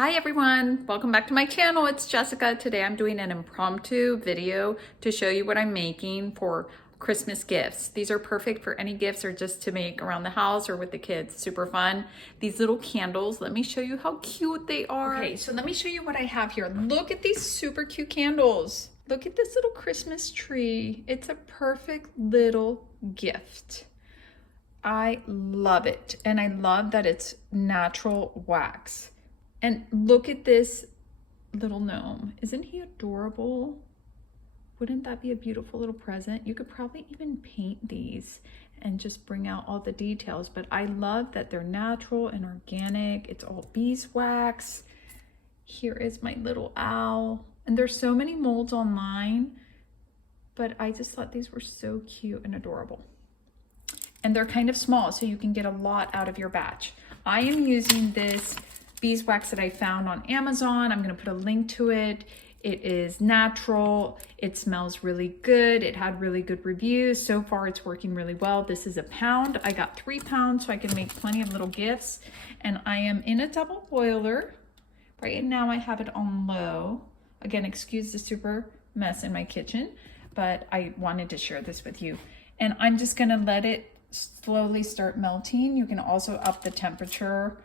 Hi everyone, welcome back to my channel. It's Jessica. Today I'm doing an impromptu video to show you what I'm making for Christmas gifts. These are perfect for any gifts or just to make around the house or with the kids. Super fun. These little candles, let me show you how cute they are. Okay, so let me show you what I have here. Look at these super cute candles. Look at this little Christmas tree. It's a perfect little gift. I love it. And I love that it's natural wax. And look at this little gnome. Isn't he adorable? Wouldn't that be a beautiful little present? You could probably even paint these and just bring out all the details, but I love that they're natural and organic. It's all beeswax. Here is my little owl. And there's so many molds online, but I just thought these were so cute and adorable. And they're kind of small, so you can get a lot out of your batch. I am using this beeswax that I found on Amazon. I'm gonna put a link to it. It is natural. It smells really good. It had really good reviews. So far, it's working really well. This is a pound. I got 3 pounds, so I can make plenty of little gifts. And I am in a double boiler. Right now, I have it on low. Again, excuse the super mess in my kitchen, but I wanted to share this with you. And I'm just gonna let it slowly start melting. You can also up the temperature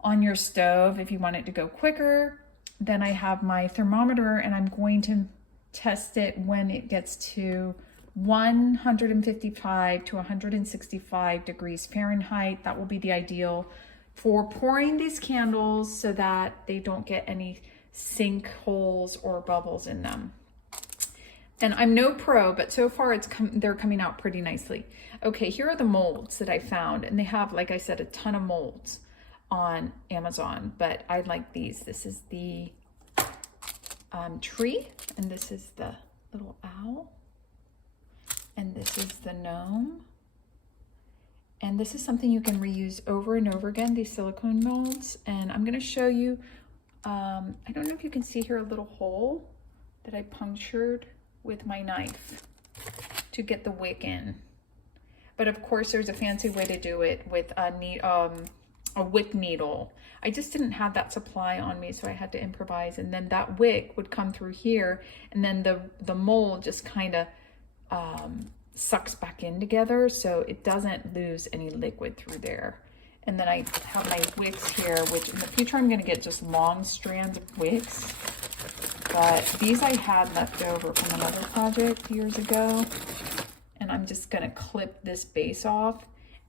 on your stove if you want it to go quicker. Then I have my thermometer and I'm going to test it when it gets to 155 to 165 degrees Fahrenheit. That will be the ideal for pouring these candles so that they don't get any sink holes or bubbles in them. And I'm no pro, but so far they're coming out pretty nicely. Okay, here are the molds that I found, and they have, like I said, a ton of molds on Amazon, but I like these. This is the tree, and this is the little owl, and this is the gnome, and this is something you can reuse over and over again, these silicone molds. And I'm going to show you, I don't know if you can see here a little hole that I punctured with my knife to get the wick in, but of course there's a fancy way to do it with a wick needle. I just didn't have that supply on me, so I had to improvise. And then that wick would come through here, and then the mold just kind of sucks back in together, so it doesn't lose any liquid through there. And then I have my wicks here, which in the future I'm going to get just long strands of wicks. But these I had left over from another project years ago, and I'm just going to clip this base off.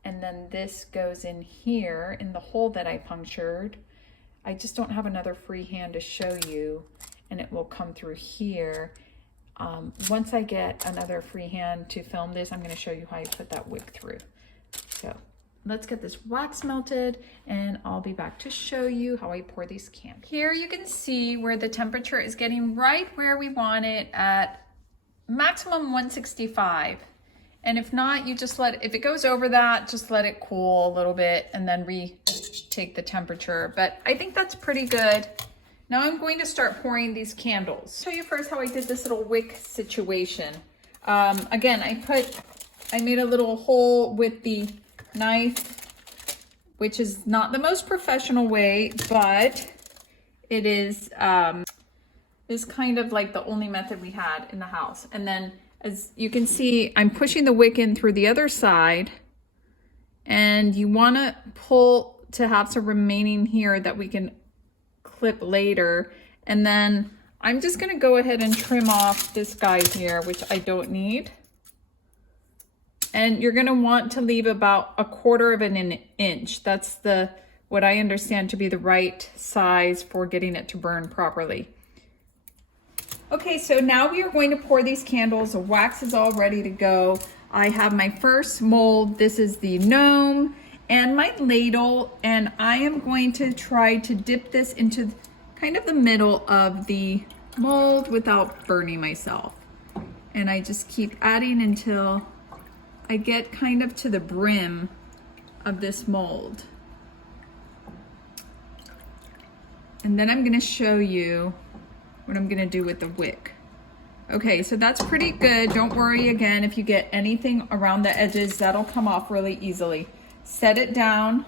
And then this goes in here in the hole that I punctured. I just don't have another free hand to show you, and it will come through here. Once I get another free hand to film this, I'm going to show you how I put that wick through. So let's get this wax melted, and I'll be back to show you how I pour these candles. Here you can see where the temperature is getting right where we want it at maximum 165. And if not, you just if it goes over that, just let it cool a little bit and then retake the temperature. But I think that's pretty good. Now I'm going to start pouring these candles. Show you first how I did this little wick situation. Again, I made a little hole with the knife, which is not the most professional way, but it is kind of like the only method we had in the house. And then, as you can see, I'm pushing the wick in through the other side, and you want to pull to have some remaining here that we can clip later. And then I'm just going to go ahead and trim off this guy here, which I don't need. And you're going to want to leave about 1/4 of an inch. That's what I understand to be the right size for getting it to burn properly. Okay, so now we are going to pour these candles. The wax is all ready to go. I have my first mold. This is the gnome and my ladle, and I am going to try to dip this into kind of the middle of the mold without burning myself. And I just keep adding until I get kind of to the brim of this mold. And then I'm going to show you what I'm gonna do with the wick. Okay, so that's pretty good. Don't worry again if you get anything around the edges, that'll come off really easily. Set it down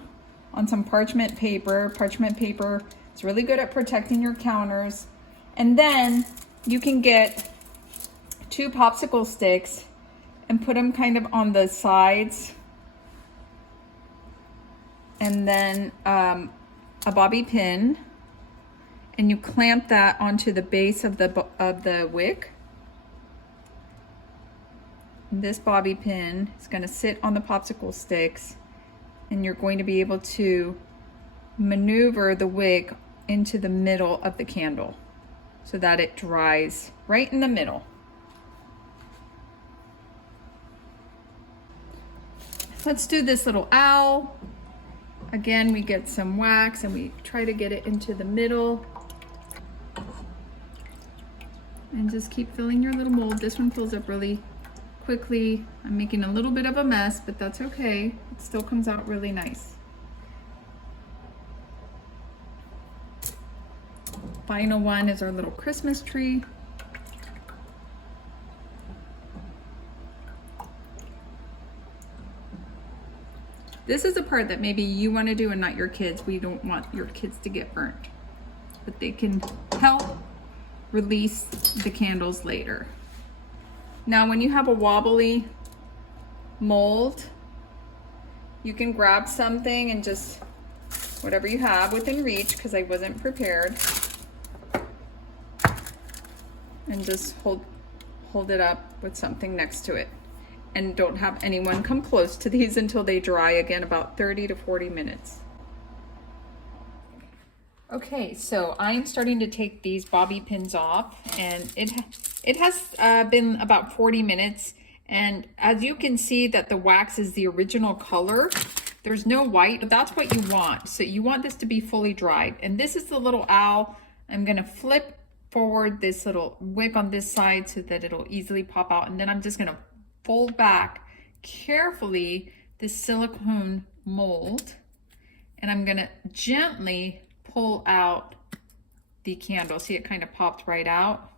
on some parchment paper. Parchment paper It's really good at protecting your counters. And then you can get 2 popsicle sticks and put them kind of on the sides. And then a bobby pin. And you clamp that onto the base of the wick. And this bobby pin is going to sit on the popsicle sticks, and you're going to be able to maneuver the wick into the middle of the candle so that it dries right in the middle. Let's do this little owl. Again, we get some wax and we try to get it into the middle. And just keep filling your little mold. This one fills up really quickly. I'm making a little bit of a mess, but that's okay. It still comes out really nice. Final one is our little Christmas tree. This is the part that maybe you want to do and not your kids. We don't want your kids to get burnt, but they can help release the candles later. Now, when you have a wobbly mold, you can grab something and just whatever you have within reach, because I wasn't prepared, and just hold it up with something next to it. And don't have anyone come close to these until they dry, again, about 30 to 40 minutes. Okay, so I am starting to take these bobby pins off, and it has been about 40 minutes. And as you can see that the wax is the original color. There's no white, but that's what you want. So you want this to be fully dried. And this is the little owl. I'm gonna flip forward this little wick on this side so that it'll easily pop out. And then I'm just gonna fold back carefully this silicone mold. And I'm gonna gently pull out the candle. See, it kind of popped right out.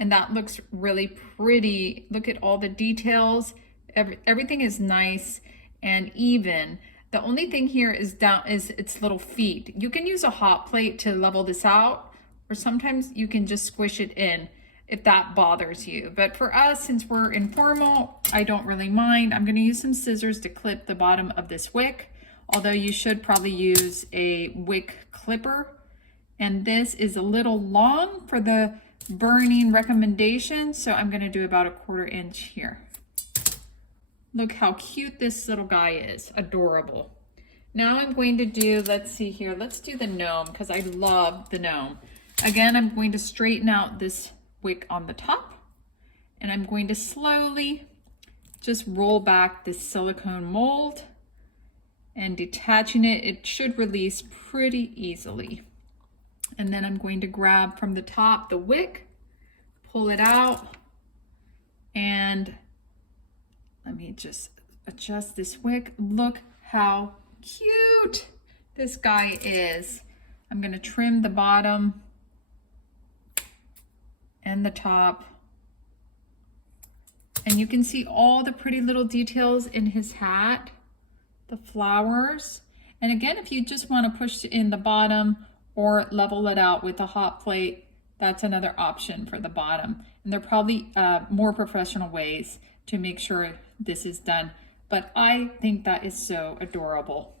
And that looks really pretty. Look at all the details. Everything is nice and even. The only thing here is its little feet. You can use a hot plate to level this out, or sometimes you can just squish it in if that bothers you. But for us, since we're informal, I don't really mind. I'm gonna use some scissors to clip the bottom of this wick, although you should probably use a wick clipper. And this is a little long for the burning recommendation, so I'm gonna do about a 1/4 inch here. Look how cute this little guy is, adorable. Now I'm going to do, let's see here, let's do the gnome, because I love the gnome. Again, I'm going to straighten out this wick on the top, and I'm going to slowly just roll back this silicone mold, and detaching it, it should release pretty easily. And then I'm going to grab from the top the wick, pull it out, and let me just adjust this wick. Look how cute this guy is. I'm gonna trim the bottom and the top. And you can see all the pretty little details in his hat, the flowers. And again, if you just wanna push in the bottom or level it out with a hot plate, that's another option for the bottom. And there are probably more professional ways to make sure this is done, but I think that is so adorable.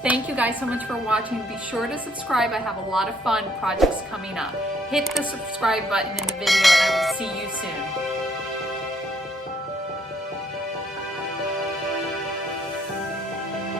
Thank you guys so much for watching. Be sure to subscribe. I have a lot of fun projects coming up. Hit the subscribe button in the video, and I will see you soon.